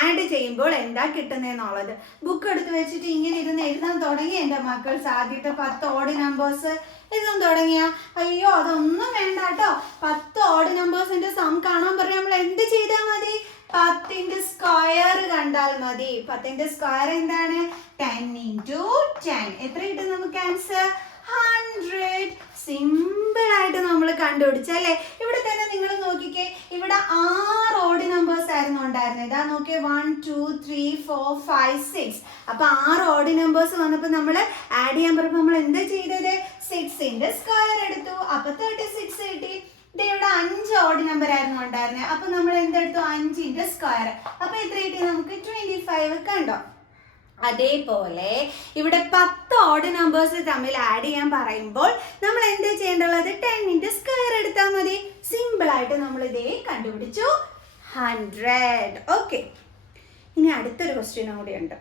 ആഡ് ചെയ്യുമ്പോൾ എന്താ കിട്ടുന്നതെന്നുള്ളത് ബുക്ക് എടുത്ത് വെച്ചിട്ട് ഇങ്ങനെ ഇരുന്ന് എഴുതാൻ തുടങ്ങി എൻ്റെ മക്കൾ. ആദ്യത്തെ 10 ഓഡ് നമ്പേഴ്സ് എഴുതാൻ തുടങ്ങിയ അയ്യോ അതൊന്നും വേണ്ട കേട്ടോ. 10 ഓഡ് നമ്പേഴ്സിന്റെ സം കാണാൻ പറഞ്ഞാൽ നമ്മൾ എന്ത് ചെയ്താൽ മതി? 10ന്റെ സ്ക്വയർ കണ്ടാൽ മതി. 10ന്റെ സ്ക്വയർ എന്താണ്? 10 into 10. എത്ര കിട്ടും നമുക്ക് ആൻസർ? 100. സിമ്പിൾ ആയിട്ട് നമ്മൾ കണ്ടുപിടിച്ചല്ലേ. ഇവിടെ തന്നെ നിങ്ങൾ നോക്കിക്കേ, ഇവിടെ 6 ഓഡ് നമ്പേഴ്സ് ആയിരുന്നു ഉണ്ടായിരുന്നത്. ഇതാ നോക്കിയേ, 1 2 3 4 5 6. അപ്പൊ 6 ഓഡ് നമ്പേഴ്സ് വന്നപ്പോൾ നമ്മൾ ആഡ് ചെയ്യാൻ പറഞ്ഞപ്പോൾ നമ്മൾ എന്താ ചെയ്തത്? 6ന്റെ സ്ക്വയർ എടുത്തു, അപ്പൊ 36 കിട്ടി. ഇവിടെ 5 ഓഡ് നമ്പർ ആയിരുന്നു ഉണ്ടായിരുന്നത്, അപ്പൊ നമ്മൾ എന്തെടുത്തു? 5ന്റെ സ്ക്വയർ. അപ്പൊ എത്ര കിട്ടി നമുക്ക്? 25. കണ്ടോ? അതേപോലെ ഇവിടെ 10 ഓഡ് നമ്പേഴ്സ് തമ്മിൽ ആഡ് ചെയ്യാൻ പറയുമ്പോൾ നമ്മൾ എന്താ ചെയ്യേണ്ടത്? 10ന്റെ സ്ക്വയർ എടുത്താൽ മതി. സിമ്പിൾ ആയിട്ട് നമ്മൾ ഇതേ കണ്ടുപിടിച്ചു, 100. ഓക്കെ, ഇനി അടുത്തൊരു ക്വസ്റ്റ്യനും കൂടി ഉണ്ട്.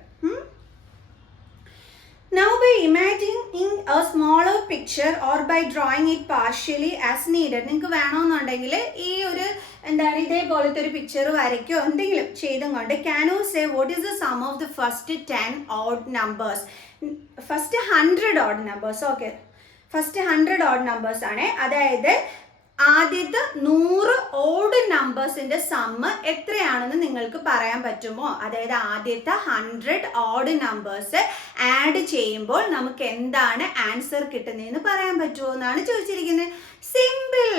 Now by imagining a smaller picture or by drawing it partially as needed, നിങ്ങൾക്ക് വേണമെന്നുണ്ടെങ്കിൽ ഈ ഒരു എന്താണ് ഇതേപോലത്തെ ഒരു പിക്ചർ വരയ്ക്കോ എന്തെങ്കിലും ചെയ്തും കൊണ്ട് can you say what is the sum of the first 10 odd numbers? First 100 odd numbers. Okay, first 100 odd numbers ആണ്. അതായത് ആദ്യത്തെ 100 ഓഡ് നമ്പേഴ്സിന്റെ സമ്മ് എത്രയാണെന്ന് നിങ്ങൾക്ക് പറയാൻ പറ്റുമോ? അതായത് ആദ്യത്തെ 100 ഓഡ് നമ്പേഴ്സ് ആഡ് ചെയ്യുമ്പോൾ നമുക്ക് എന്താണ് ആൻസർ കിട്ടുന്നതെന്ന് പറയാൻ പറ്റുമോ എന്നാണ് ചോദിച്ചിരിക്കുന്നത്. സിമ്പിൾ.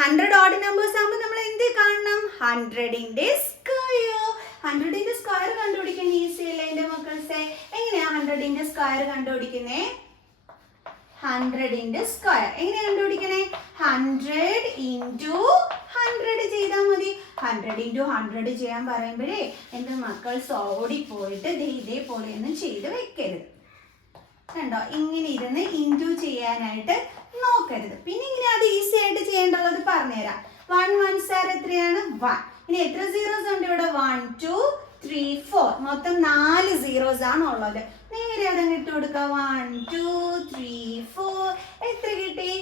100 ഓഡ് നമ്പേഴ്സ് ആകുമ്പോൾ നമ്മൾ എന്ത് കാണണം? 100ന്റെ സ്ക്വയർ. 100ന്റെ സ്ക്വയർ കണ്ടുപിടിക്കാൻ ഈസി അല്ലേ എൻ്റെ മക്കൾസെ? എങ്ങനെയാ 100ന്റെ സ്ക്വയർ കണ്ടുപിടിക്കുന്നേ? 100ന്റെ സ്ക്വയർ എങ്ങനെ കണ്ടുപിടിക്കണേ? 100 into 100 ചെയ്താൽ മതി. 100 into 100 ചെയ്യാൻ പറയുമ്പോഴേ എൻ്റെ മക്കൾസ് ഓടിപ്പോയിട്ട് ഇതേപോലെ ഒന്നും ചെയ്ത് വെക്കരുത്. കണ്ടോ, ഇങ്ങനെ ഇരുന്ന് ഇൻറ്റു ചെയ്യാനായിട്ട് നോക്കരുത്. പിന്നെ ഇങ്ങനെ അത് ഈസി ആയിട്ട് ചെയ്യേണ്ടുള്ളത് പറഞ്ഞുതരാം. 1 1s എത്രയാണ്? 1. ഇനി എത്ര സീറോസ് ഉണ്ട് ഇവിടെ? 1 2 3 4. മൊത്തം 4 സീറോസ് ആണ് ഉള്ളത്. നേരെ അതങ്ങ് ഇട്ട് കൊടുക്കുക. 1 2 3 4. എത്ര കിട്ടി?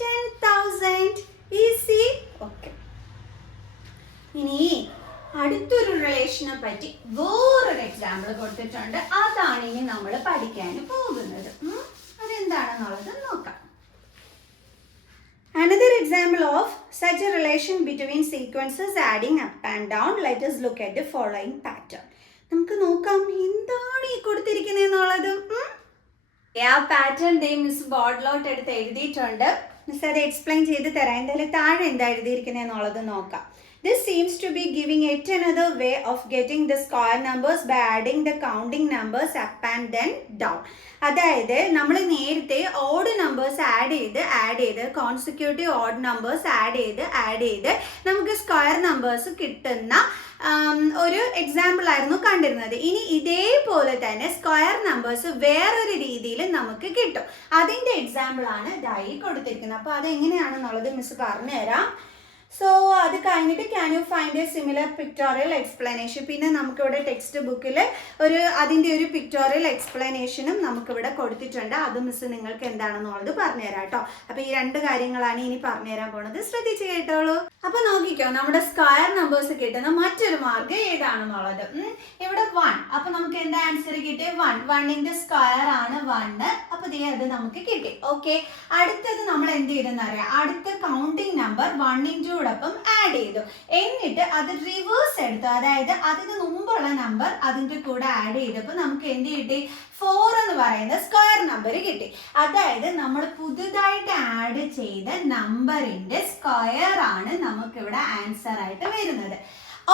10,000. ഈസി. ഓക്കെ, ഇനി അടുത്തൊരു റിലേഷനെ പറ്റി വേറൊരു എക്സാമ്പിൾ കൊടുത്തിട്ടുണ്ട്. അതാണ് ഇനി നമ്മൾ പഠിക്കാൻ പോകുന്നത്. അതെന്താണെന്നുള്ളത് നോക്കാം. Another example of such a relation between sequences adding up and down. Let us look at the following pattern. നമുക്ക് നോക്കാം എന്താണ് ഈ കൊടുത്തിരിക്കുന്നതെന്നുള്ളത്. ആ പാറ്റേൺ മിസ് ബോർഡിലോട്ട് എടുത്ത് എഴുതിയിട്ടുണ്ട്. മിസ് അത് എക്സ്പ്ലെയിൻ ചെയ്ത് തരാം. എന്തായാലും താഴെ എന്താ എഴുതിയിരിക്കുന്നതെന്നുള്ളത് നോക്കാം. This seems to be giving yet another way of getting the square numbers by adding the counting numbers up and then down. അതായത് നമ്മൾ നേരത്തെ ഓഡ് നമ്പേഴ്സ് ആഡ് ചെയ്ത് കോൺസിക്യൂട്ടീവ് ഓഡ് നമ്പേഴ്സ് ആഡ് ചെയ്ത് നമുക്ക് സ്ക്വയർ നമ്പേഴ്സ് കിട്ടുന്ന ഒരു example ആയിരുന്നു കണ്ടിരുന്നത്. ഇനി ഇതേപോലെ തന്നെ സ്ക്വയർ നമ്പേഴ്സ് വേറൊരു രീതിയിൽ നമുക്ക് കിട്ടും. അതിൻ്റെ എക്സാമ്പിൾ ആണ് ഇതായി കൊടുത്തിരിക്കുന്നത്. അപ്പോൾ അതെങ്ങനെയാണെന്നുള്ളത് മിസ് പറഞ്ഞു തരാം. സോ അത് കഴിഞ്ഞിട്ട് can you find A similar pictorial explanation. പിന്നെ നമുക്കിവിടെ ടെക്സ്റ്റ് ബുക്കിൽ അതിൻ്റെ ഒരു പിക്ടോറിയൽ എക്സ്പ്ലനേഷനും നമുക്കിവിടെ കൊടുത്തിട്ടുണ്ട്. അത് മിസ് നിങ്ങൾക്ക് എന്താണെന്നുള്ളത് പറഞ്ഞുതരാം കേട്ടോ. അപ്പോൾ ഈ 2 കാര്യങ്ങളാണ് ഇനി പറഞ്ഞുതരാൻ പോണത്. ശ്രദ്ധിച്ച് കേട്ടോളൂ. അപ്പോൾ നോക്കിക്കോ, നമ്മുടെ സ്ക്വയർ നമ്പേഴ്സ് കിട്ടുന്ന മറ്റൊരു മാർഗ്ഗം ഏതാണെന്നുള്ളത്. ഇവിടെ 1. അപ്പോൾ നമുക്ക് എന്താ ആൻസർ കിട്ടിയ 1. 1ന്റെ സ്ക്വയർ ആണ് 1. അപ്പോൾ അത് നമുക്ക് കിട്ടി. ഓക്കെ, അടുത്തത് നമ്മൾ എന്ത് ചെയ്തെന്നറിയാം, അടുത്ത കൗണ്ടിങ് നമ്പർ 1-ോടൊപ്പം ആഡ് ചെയ്തു. എന്നിട്ട് അത് റിവേഴ്സ് എടുത്തു. അതായത് അതിന് മുമ്പുള്ള നമ്പർ അതിൻ്റെ കൂടെ ആഡ് ചെയ്തപ്പോൾ നമുക്ക് എന്ത് കിട്ടി, 4 എന്ന് പറയുന്ന സ്ക്വയർ നമ്പർ കിട്ടി. അതായത് നമ്മൾ പുതുതായിട്ട് ആഡ് ചെയ്ത നമ്പറിന്റെ സ്ക്വയർ ആണ് നമുക്കിവിടെ ആൻസർ ആയിട്ട് വരുന്നത്.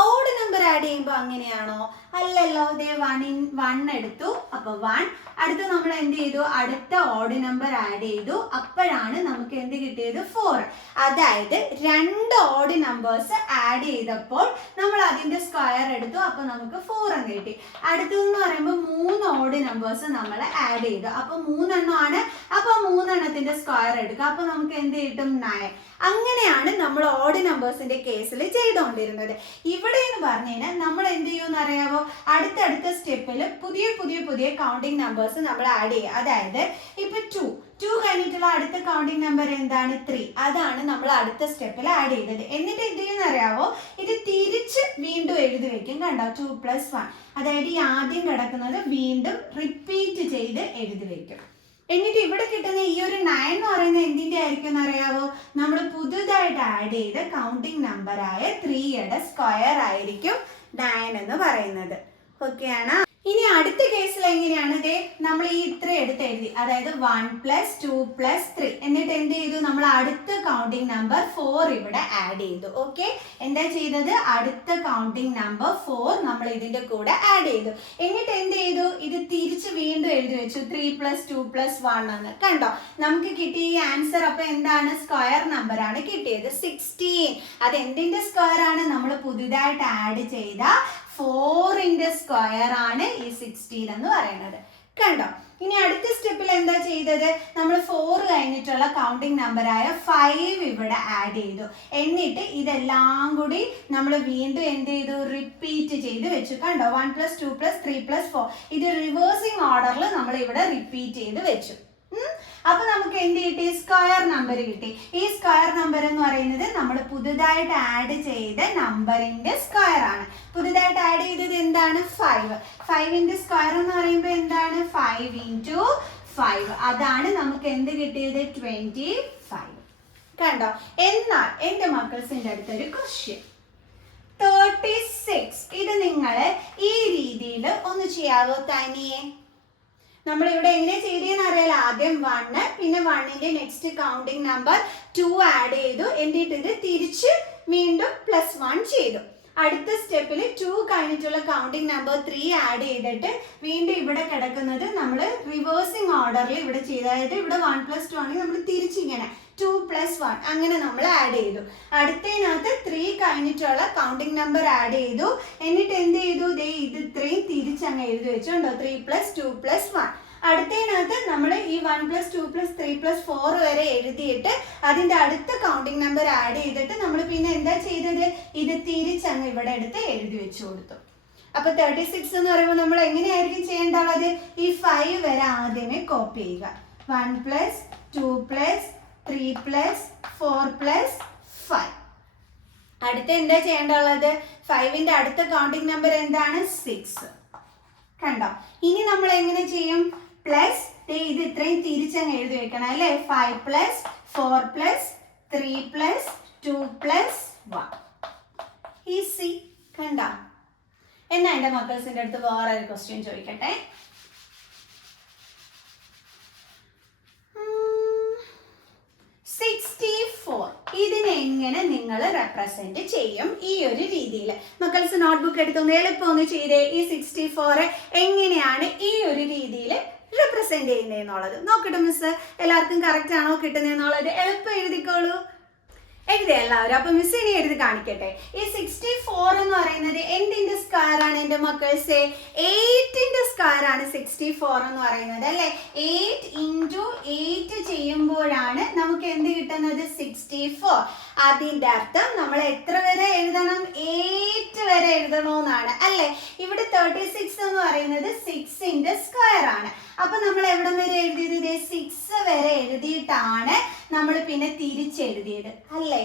ഓഡ് നമ്പർ ആഡ് ചെയ്യുമ്പോൾ അങ്ങനെയാണോ? അല്ലല്ലോ. ഇതേ 1 എടുത്തു, അപ്പോൾ 1. അടുത്ത് നമ്മൾ എന്ത് ചെയ്തു, അടുത്ത ഓഡ് നമ്പർ ആഡ് ചെയ്തു. അപ്പോഴാണ് നമുക്ക് എന്ത് കിട്ടിയത്, 4. അതായത് 2 ഓഡ് നമ്പേഴ്സ് ആഡ് ചെയ്തപ്പോൾ നമ്മൾ അതിന്റെ സ്ക്വയർ എടുത്തു. അപ്പോൾ നമുക്ക് 4 എന്ന് കിട്ടി. അടുത്തതെന്ന് പറയുമ്പോൾ 3 ഓഡ് നമ്പേഴ്സ് നമ്മൾ ആഡ് ചെയ്തു. അപ്പോൾ 3 എണ്ണമാണ്. അപ്പോൾ 3 എണ്ണത്തിന്റെ സ്ക്വയർ എടുക്കുക. അപ്പോൾ നമുക്ക് എന്ത് കിട്ടും, 9. അങ്ങനെയാണ് നമ്മൾ ഓഡ് നമ്പേഴ്സിന്റെ കേസിൽ ചെയ്തുകൊണ്ടിരുന്നത്. ഇവിടെ എന്ന് പറഞ്ഞു കഴിഞ്ഞാൽ നമ്മൾ എന്ത് ചെയ്യുമെന്ന് അറിയാമോ, അടുത്തടുത്ത സ്റ്റെപ്പിൽ പുതിയ കൗണ്ടിങ് നമ്പേഴ്സ് നമ്മൾ ആഡ് ചെയ്യുക. അതായത് ഇപ്പൊ 2 കഴിഞ്ഞിട്ടുള്ള അടുത്ത കൗണ്ടിങ് നമ്പർ എന്താണ്, 3. അതാണ് നമ്മൾ അടുത്ത സ്റ്റെപ്പിൽ ആഡ് ചെയ്തത്. എന്നിട്ട് എന്ത് ചെയ്യുന്ന അറിയാവോ, ഇത് തിരിച്ച് വീണ്ടും എഴുതി വെക്കും. കണ്ടോ, 2 + 1. അതായത് ഈ ആദ്യം കിടക്കുന്നത് വീണ്ടും റിപ്പീറ്റ് ചെയ്ത് എഴുതി വെക്കും. എന്നിട്ട് ഇവിടെ കിട്ടുന്ന ഈ ഒരു 9 എന്ന് പറയുന്നത് എന്തിന്റെ ആയിരിക്കും എന്നറിയാവോ, നമ്മൾ പുതുതായിട്ട് ആഡ് ചെയ്ത കൗണ്ടിങ് നമ്പറായ 3യുടെ സ്ക്വയർ ആയിരിക്കും 9 എന്ന് പറയുന്നത്. ഓക്കെ ആണ്. ഇനി അടുത്ത കേസിൽ എങ്ങനെയാണ്, ഇതേ നമ്മൾ ഈ ഇത്ര എടുത്ത് എഴുതി. അതായത് 1 + 2 + 3. എന്നിട്ട് എന്ത് ചെയ്തു, നമ്മൾ അടുത്ത കൗണ്ടിങ് നമ്പർ 4 ഇവിടെ ആഡ് ചെയ്തു. ഓക്കെ, എന്താ ചെയ്തത്, അടുത്ത കൗണ്ടിങ് നമ്പർ 4 നമ്മൾ ഇതിന്റെ കൂടെ ആഡ് ചെയ്തു. എന്നിട്ട് എന്ത് ചെയ്തു, ഇത് തിരിച്ച് വീണ്ടും എഴുതി വെച്ചു. 3 + 2 + 1 എന്ന്. കണ്ടോ, നമുക്ക് കിട്ടിയ ഈ ആൻസർ അപ്പോൾ എന്താണ്, സ്ക്വയർ നമ്പർ ആണ് കിട്ടിയത്, 16. അത് എന്തിന്റെ സ്ക്വയർ ആണ്, നമ്മൾ പുതിയതായിട്ട് ആഡ് ചെയ്ത 4ന്റെ സ്ക്വയർ ആണ് ഈ 16 എന്ന് പറയുന്നത്. കണ്ടോ, ഇനി അടുത്ത സ്റ്റെപ്പിൽ എന്താ ചെയ്തത്, നമ്മൾ 4 കഴിഞ്ഞിട്ടുള്ള കൗണ്ടിങ് നമ്പറായ 5 ഇവിടെ ആഡ് ചെയ്തു. എന്നിട്ട് ഇതെല്ലാം കൂടി നമ്മൾ വീണ്ടും എന്ത് ചെയ്തു, റിപ്പീറ്റ് ചെയ്ത് വെച്ചു. കണ്ടോ, 1 + 2 + 3 + 4. ഇത് റിവേഴ്സിങ് ഓർഡറിൽ നമ്മൾ ഇവിടെ റിപ്പീറ്റ് ചെയ്ത് വെച്ചു. അപ്പൊ നമുക്ക് എന്ത് കിട്ടി, സ്ക്വയർ നമ്പർ കിട്ടി. ഈ സ്ക്വയർ നമ്പർ എന്ന് പറയുന്നത് നമ്മൾ പുതുതായിട്ട് ആഡ് ചെയ്ത നമ്പറിന്റെ സ്ക്വയർ ആണ്. പുതുതായിട്ട് ആഡ് ചെയ്തത് എന്താണ്, 5. 5ന്റെ സ്ക്വയർ എന്ന് പറയുമ്പോൾ എന്താണ്, 5 × 5. അതാണ് നമുക്ക് എന്ത് കിട്ടിയത്, 25. കണ്ടോ, എന്നാൽ എന്റെ മക്കൾസിന്റെ അടുത്തൊരു ക്വസ്റ്റ്യൻ, 36. ഇത് നിങ്ങൾ ഈ രീതിയിൽ ഒന്ന് ചെയ്യാവോ തനിയെ? നമ്മളിവിടെ എങ്ങനെ ചെയ്തതെന്ന് അറിയാലോ. ആദ്യം 1, പിന്നെ 1ന്റെ നെക്സ്റ്റ് കൗണ്ടിങ് നമ്പർ 2 ആഡ് ചെയ്തു. എന്നിട്ട് ഇത് തിരിച്ച് വീണ്ടും +1 ചെയ്തു. അടുത്ത സ്റ്റെപ്പിൽ 2 കഴിഞ്ഞിട്ടുള്ള കൗണ്ടിങ് നമ്പർ 3 ആഡ് ചെയ്തിട്ട് വീണ്ടും ഇവിടെ കിടക്കുന്നത് നമ്മൾ റിവേഴ്സിങ് ഓർഡറിൽ ഇവിടെ ചെയ്തു. അതായത് ഇവിടെ 1 + 2 ആണെങ്കിൽ നമ്മൾ തിരിച്ചിങ്ങനെ 2 + 1 അങ്ങനെ നമ്മൾ ആഡ് ചെയ്തു. അടുത്തതിനകത്ത് 3 കഴിഞ്ഞിട്ടുള്ള കൗണ്ടിങ് നമ്പർ ആഡ് ചെയ്തു. എന്നിട്ട് എന്ത് ചെയ്തു, ഇത് ഇത്രയും തിരിച്ചങ്ങ് എഴുതി വെച്ചുണ്ടോ, 3 + 2 + 1. അടുത്തതിനകത്ത് നമ്മൾ ഈ 1 + 2 + 3 + 4 വരെ എഴുതിയിട്ട് അതിന്റെ അടുത്ത കൗണ്ടിങ് നമ്പർ ആഡ് ചെയ്തിട്ട് നമ്മൾ പിന്നെ എന്താ ചെയ്തത്, ഇത് തിരിച്ചങ്ങ് ഇവിടെ എടുത്ത് എഴുതി വെച്ചു കൊടുത്തു. അപ്പൊ 36 എന്ന് പറയുമ്പോൾ നമ്മൾ എങ്ങനെയായിരിക്കും ചെയ്യേണ്ടത്, ഈ 5 വരെ ആദ്യമേ കോപ്പി ചെയ്യുക. 1 + 2 + 3 + 4 + 5. അടുത്ത എന്താ ചെയ്യേണ്ടത്, 5ന്റെ അടുത്ത കൗണ്ടിങ് നമ്പർ എന്താണ്, 6. കണ്ടോ, ഇനി നമ്മൾ എങ്ങനെ ചെയ്യും, പ്ലസ് ഇത് ഇത്രയും തിരിച്ചങ്ങ് എഴുതി വെക്കണം അല്ലേ. 5 + 4 + 3 + 2 + 1. ഈസി. കണ്ടോ, എന്നാ എൻ്റെ മക്കൾസിൻ്റെ അടുത്ത് വേറെ ഒരു ക്വസ്റ്റ്യൻ ചോദിക്കട്ടെ. 64 ഇതിനെ എങ്ങനെ നിങ്ങൾ റെപ്രസെന്റ് ചെയ്യും ഈ ഒരു രീതിയിൽ? മക്കൾസ് നോട്ട്ബുക്ക് എടുത്തൊന്ന് എളുപ്പം ഒന്ന് ചെയ്തേ. ഈ 64 എങ്ങനെയാണ് ഈ ഒരു രീതിയിൽ റെപ്രസെന്റ് ചെയ്യുന്നതെന്നുള്ളത് നോക്കട്ടെ മിസ്. എല്ലാവർക്കും കറക്റ്റ് ആണോ കിട്ടുന്നതെന്നുള്ളത് എളുപ്പം എഴുതിക്കോളൂ. എഴുതി എല്ലാവരും. അപ്പൊ മിസ് ഇനി എഴുതി കാണിക്കട്ടെ. ഈ 64 എന്ന് പറയുന്നത് എന്തിന്റെ സ്ക്വയർ ആണ് എൻ്റെ മക്കൾസെ? 8ന്റെ സ്ക്വയർ ആണ് 64 എന്ന് പറയുന്നത് അല്ലെ. 8 × 8 ചെയ്യുമ്പോഴാണ് നമുക്ക് എന്ത് കിട്ടുന്നത്, 64. അതിൻ്റെ അർത്ഥം നമ്മൾ എത്ര വരെ എഴുതണം? 8 വരെ എഴുതണമെന്നാണ് അല്ലേ? ഇവിടെ 36 എന്ന് പറയുന്നത് 6ന്റെ സ്ക്വയർ ആണ്. അപ്പൊ നമ്മൾ എവിടം വരെ എഴുതിയത്? 6 വരെ എഴുതിയിട്ടാണ് നമ്മൾ പിന്നെ തിരിച്ചെഴുതിയത് അല്ലേ?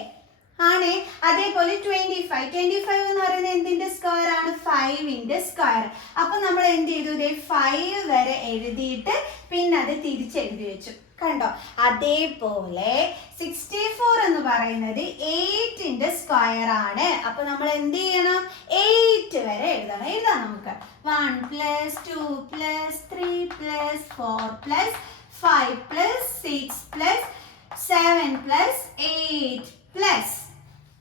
ആണേ. അതേപോലെ 25 എന്ന് പറയുന്നത് എന്തിന്റെ സ്ക്വയർ ആണ്? 5ന്റെ സ്ക്വയർ. അപ്പൊ നമ്മൾ എന്ത് ചെയ്തു? 5 വരെ എഴുതിയിട്ട് പിന്നെ അത് തിരിച്ചെഴുതി വെച്ചു. കണ്ടോ? അതേപോലെ 64 എന്ന് പറയുന്നത് 8ന്റെ സ്ക്വയർ ആണ്. അപ്പൊ നമ്മൾ എന്ത് ചെയ്യണം? 8 വരെ എഴുതണം. എഴുതാം നമുക്ക്. 1 + 2 + 3 + 4 + 5 + 6 + 7 + 8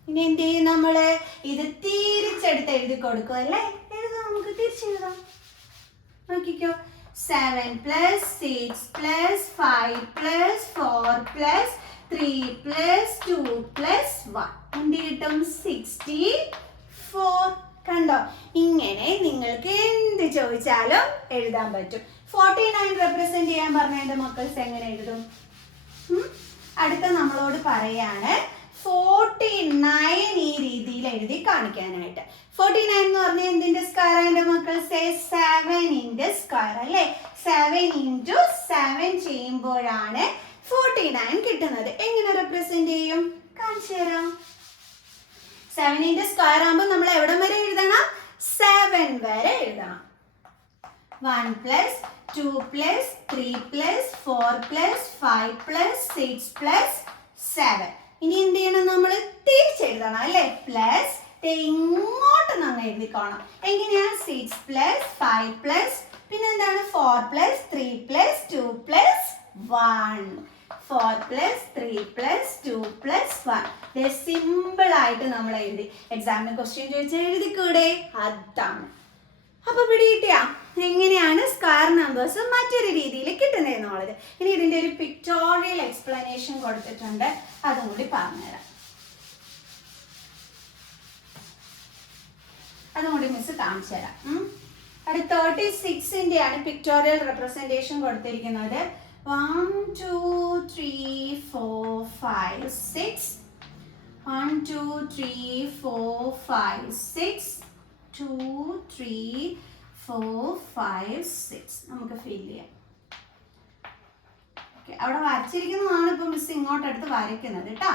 ഇനി എന്ത് ചെയ്യും? നമ്മള് ഇത് തിരിച്ചെടുത്ത് എഴുതി കൊടുക്കും അല്ലേ? എഴുതാം, നമുക്ക് തിരിച്ചെഴുതാം. നോക്കിക്കോ. 7 + 6 + 5 + 4 + 3 + 2 + 1 എന്ത് കിട്ടും? 64. കണ്ടോ? ഇങ്ങനെ നിങ്ങൾക്ക് എന്ത് ചോദിച്ചാലും എഴുതാൻ പറ്റും. 49 റെപ്രസെന്റ് ചെയ്യാൻ പറഞ്ഞ എന്റെ മക്കൾസ് എങ്ങനെ എഴുതും? അടുത്ത നമ്മളോട് പറയാണ് 49 ഈ രീതിയിൽ എഴുതി കാണിക്കാനായിട്ട്. 49 എന്ന് പറഞ്ഞാൽ എന്തിന്റെ സ്ക്വയർ? എന്റെ മക്കൾ 7ന്റെ സ്ക്വയർ അല്ലേ? 7 × 7 ചെയ്യുമ്പോഴാണ് 49 കിട്ടുന്നത്. എങ്ങനെ റെപ്രസെന്റ് ചെയ്യും? കാണിച്ചു തരാം. 7ന്റെ സ്ക്വയർ ആകുമ്പോൾ നമ്മൾ എവിടം വരെ എഴുതണം? 7 വരെ എഴുതണം. 1 + 2 + 3 + 4 + 5 + 6 + 7. ഇനി എന്ത് ചെയ്യണം? നമ്മൾ തിരിച്ചെഴുതണം അല്ലേ? പ്ലസ് ഇങ്ങോട്ട് നമ്മൾ എഴുതിക്കോണം. എങ്ങനെയാ? 6 + 5 പിന്നെ എന്താണ്? 4 + 3 + 2 + 1. 4 + 3 + 2 + 1. സിമ്പിൾ ആയിട്ട് നമ്മൾ എഴുതി. എക്സാമിന് ക്വസ്റ്റ്യൻ ചോദിച്ചാൽ എഴുതിക്കൂടെ? അതാണ്. അപ്പൊ പിടികിട്ടിയാ എങ്ങനെയാണ് സ്ക്വയർ നമ്പേഴ്സ് മറ്റൊരു രീതിയിൽ കിട്ടുന്നതെന്നുള്ളത്. ഇനി ഇതിന്റെ ഒരു പിക്ടോറിയൽ എക്സ്പ്ലനേഷൻ കൊടുത്തിട്ടുണ്ട്, അതും കൂടി പറഞ്ഞുതരാം. അതും കൂടി മിസ് കാണിച്ചു തരാം. അത് 36ന്റെ ആണ് പിക്ടോറിയൽ റെപ്രസെന്റേഷൻ കൊടുത്തിരിക്കുന്നത്. 1 2 3 4 5 6 1 2 3 4 5 6 2 3 4 5 6 നമുക്ക് ഫിൽ ചെയ്യാം. അവിടെ വരച്ചിരിക്കുന്നതാണ് ഇപ്പൊ മിസ് ഇങ്ങോട്ടെടുത്ത് വരയ്ക്കുന്നത് കേട്ടോ.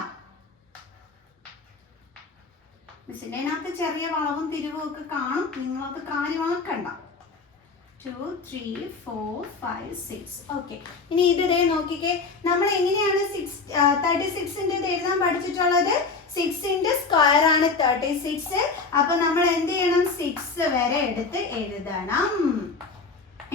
മിസ്സിന്റെ അതിനകത്ത് ചെറിയ വളവും തിരിവും ഒക്കെ കാണും, നിങ്ങളത് കാര്യമാക്കണ്ട. 2 3 4 5 6. ഓക്കെ. ഇനി ഇതേ നോക്കിക്കേ, നമ്മൾ എങ്ങനെയാണ് 36ന്റെ എഴുതാൻ പഠിച്ചിട്ടുള്ളത്? 6ന്റെ സ്ക്വയർ ആണ് 36. അപ്പൊ നമ്മൾ എന്ത് ചെയ്യണം? 6 വരെ എടുത്ത് എഴുതണം.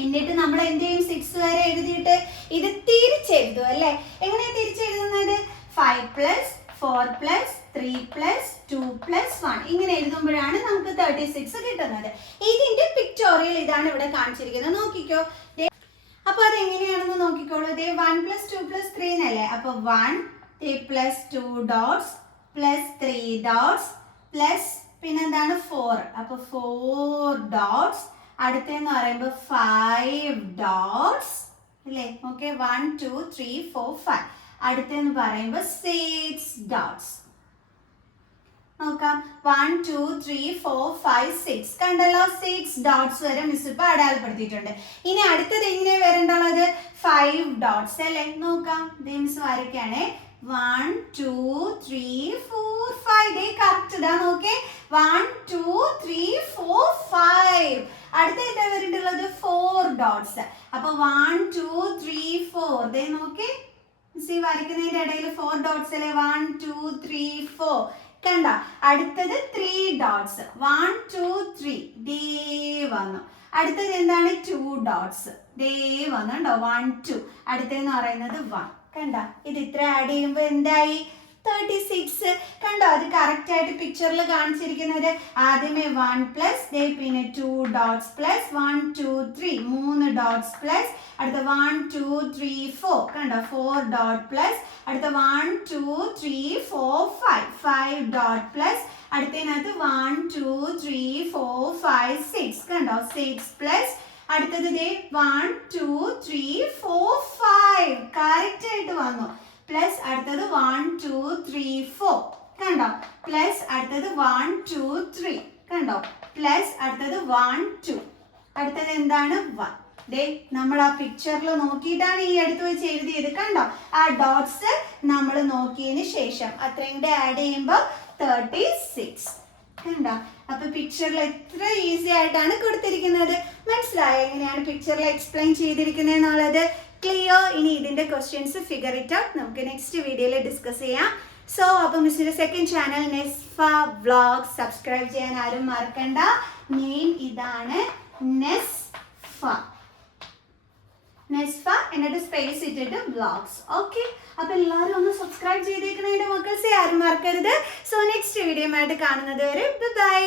എന്നിട്ട് നമ്മൾ എന്ത് ചെയ്യും? 6 വരെ എഴുതിയിട്ട് ഇത് തിരിച്ചെഴുതും അല്ലേ? എങ്ങനെയാ തിരിച്ചെഴുതുന്നത്? 5 + 4 + 3 + 2 + 1 ഇങ്ങനെ എഴുതുമ്പോഴാണ് നമുക്ക് 36 കിട്ടുന്നത്. ഇതിന്റെ പിക്ടോറിയൽ ഇതാണ് ഇവിടെ കാണിച്ചിരിക്കുന്നത്. നോക്കിക്കോ. അപ്പൊ അത് എങ്ങനെയാണെന്ന് നോക്കിക്കോളൂ. 1 + 2 + 3 എന്നല്ലേ? അപ്പൊ 1 + 2 dots + 3 dots പ്ലസ് പിന്നെന്താണ് 4. അപ്പൊ 4 dots. അടുത്തെന്ന് പറയുമ്പോൾ 5 dots അല്ലേ? ഓക്കെ. 1 2 3 4 5. അടുത്തെന്ന് പറയുമ്പോൾ 6 dots. നോക്കാം. 1 2 3 4 5 6. കണ്ടല്ലോ, 6 dots വരെ മിസ് ഇപ്പൊ അടയാളപ്പെടുത്തിയിട്ടുണ്ട്. ഇനി അടുത്തത് എങ്ങനെയാ വരേണ്ടുള്ളത്? 5 dots അല്ലേ? നോക്കാം. മിസ് വരയ്ക്കാണേ. 1 2 3 4 5. കറക്റ്റ് ഇതാ. നോക്കേ. 1 2 3 4 5. അടുത്ത എന്താ വരേണ്ടുള്ളത്? 4 dots. അപ്പൊ 1 2 3 4. നോക്കേ, മിസ് വരയ്ക്കുന്നതിന്റെ ഇടയിൽ 4 dots അല്ലേ? 1 2 3 4. കണ്ട. അടുത്തത് 3 dots. 1 2 3. ദേ വന്നു. അടുത്തത് എന്താണ്? 2 dots. ദേ വന്നുണ്ടോ? 1 2. അടുത്തെന്ന് പറയുന്നത് 1. കണ്ട. ഇത് ഇത്ര ആഡ് ചെയ്യുമ്പോൾ എന്തായി? 36. കണ്ടോ? അത് കറക്റ്റ് ആയിട്ട് പിക്ചറിൽ കാണിച്ചിരിക്കുന്നത്. ആദ്യമേ 1 പ്ലസ് പിന്നെ 2 dots പ്ലസ് 1 2 3 3 dots പ്ലസ് അടുത്ത 1 2 3 4. കണ്ടോ? 4 dot പ്ലസ് അടുത്ത 1 2 3 4 5 5 dot പ്ലസ് അടുത്തതിനകത്ത് 1 2 3 4 5 6. കണ്ടോ? 6 പ്ലസ് അടുത്തത് 1 2 3 4 5. കറക്റ്റ് ആയിട്ട് വന്നു. പ്ലസ് അടുത്തത് 1 2 3 4. കണ്ടോ? പ്ലസ് അടുത്തത് 1 2 3 കണ്ടോ? പ്ലസ് അടുത്തത് 1 2 അടുത്തത് എന്താണ് 1. ദേ നമ്മൾ ആ പിക്ചറിൽ നോക്കിയിട്ടാണ് ഈ അടുത്ത് വെച്ച് എഴുതിയത്. കണ്ടോ? ആ ഡോട്ട്സ് നമ്മൾ നോക്കിയതിന് ശേഷം അത്രയും കൂടെ ആഡ് ചെയ്യുമ്പോൾ 36. കണ്ടോ? അപ്പൊ പിക്ചറിൽ എത്ര ഈസി ആയിട്ടാണ് കൊടുത്തിരിക്കുന്നത്. മനസ്സിലായോ എങ്ങനെയാണ് പിക്ചറിൽ എക്സ്പ്ലെയിൻ ചെയ്തിരിക്കുന്നത് എന്നുള്ളത്? ക്ലിയർ? ഇനി ഇതിന്റെ ക്വസ്റ്റ്യൻസ് ഫിഗർ ഇറ്റ് ഔട്ട് നമുക്ക് നെക്സ്റ്റ് വീഡിയോയിൽ ഡിസ്കസ് ചെയ്യാം. സോ അപ്പോൾ മിസ്സിന്റെ സെക്കൻഡ് ചാനൽ നെസ്ഫ വ്ളോഗ്സ് സബ്സ്ക്രൈബ് ചെയ്യാൻ ആരും മറക്കണ്ട. നെയിം ഇതാണ് നെസ്ഫ. നെസ്ഫ എന്നിട്ട് സ്പേസ് ഇട്ടിട്ട് വ്ളോഗ്സ്. ഓക്കെ, അപ്പൊ എല്ലാവരും ഒന്ന് സബ്സ്ക്രൈബ് ചെയ്തേക്കണേ എൻ്റെ മക്കൾസെ, ആരും മറക്കരുത്. സോ നെക്സ്റ്റ് വീഡിയോ ആയിട്ട് കാണുന്നത് വരെ ബൈ.